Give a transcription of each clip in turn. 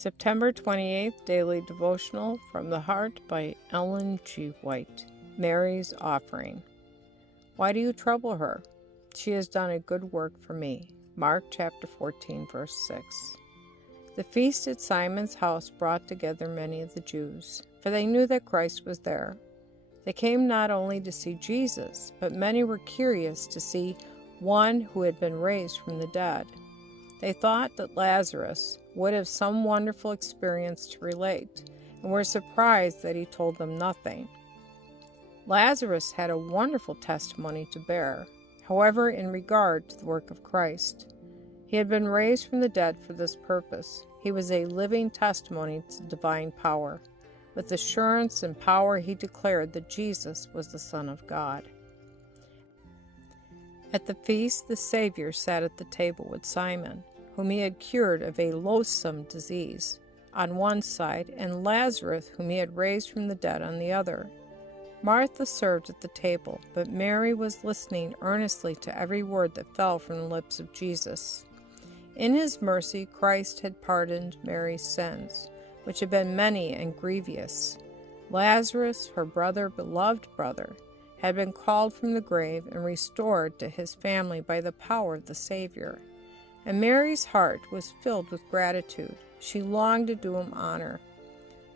September 28th Daily Devotional from the Heart by Ellen G. White. Mary's Offering. Why do you trouble her? She has done a good work for me. Mark chapter 14, verse 6. The feast at Simon's house brought together many of the Jews, for they knew that Christ was there. They came not only to see Jesus, but many were curious to see one who had been raised from the dead. They thought that Lazarus would have some wonderful experience to relate, and were surprised that he told them nothing. Lazarus had a wonderful testimony to bear, however, in regard to the work of Christ. He had been raised from the dead for this purpose. He was a living testimony to divine power. With assurance and power he declared that Jesus was the Son of God. At the feast, the Savior sat at the table with Simon, whom he had cured of a loathsome disease, on one side, and Lazarus, whom he had raised from the dead, on the other. Martha served at the table, but Mary was listening earnestly to every word that fell from the lips of Jesus. In his mercy, Christ had pardoned Mary's sins, which had been many and grievous. Lazarus, her beloved brother, had been called from the grave and restored to his family by the power of the Savior. And Mary's heart was filled with gratitude. She longed to do him honor.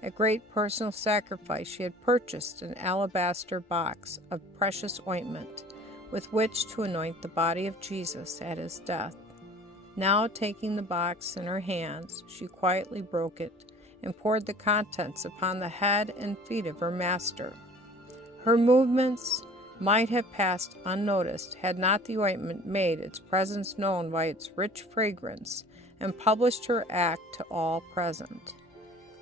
At great personal sacrifice, she had purchased an alabaster box of precious ointment with which to anoint the body of Jesus at his death. Now, taking the box in her hands, she quietly broke it and poured the contents upon the head and feet of her master. Her movements might have passed unnoticed had not the ointment made its presence known by its rich fragrance and published her act to all present.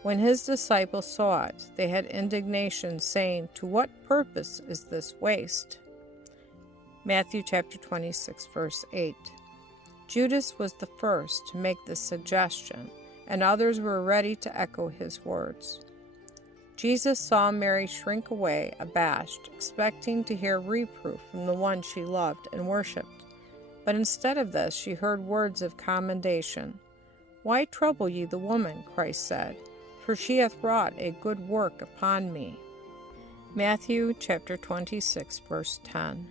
When his disciples saw it, they had indignation, saying, "To what purpose is this waste?" Matthew chapter 26, verse 8. Judas was the first to make this suggestion, and others were ready to echo his words. Jesus saw Mary shrink away, abashed, expecting to hear reproof from the one she loved and worshipped. But instead of this, she heard words of commendation. "Why trouble ye the woman?" Christ said, "for she hath wrought a good work upon me." Matthew chapter 26, verse 10.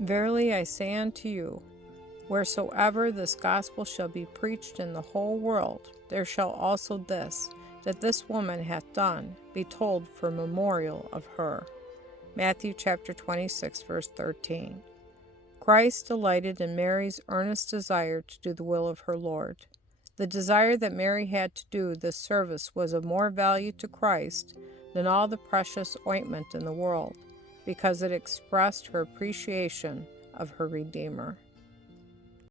Verily I say unto you, wheresoever this gospel shall be preached in the whole world, there shall also this, that this woman hath done, be told for memorial of her. Matthew chapter 26, verse 13. Christ delighted in Mary's earnest desire to do the will of her Lord. The desire that Mary had to do this service was of more value to Christ than all the precious ointment in the world, because it expressed her appreciation of her Redeemer.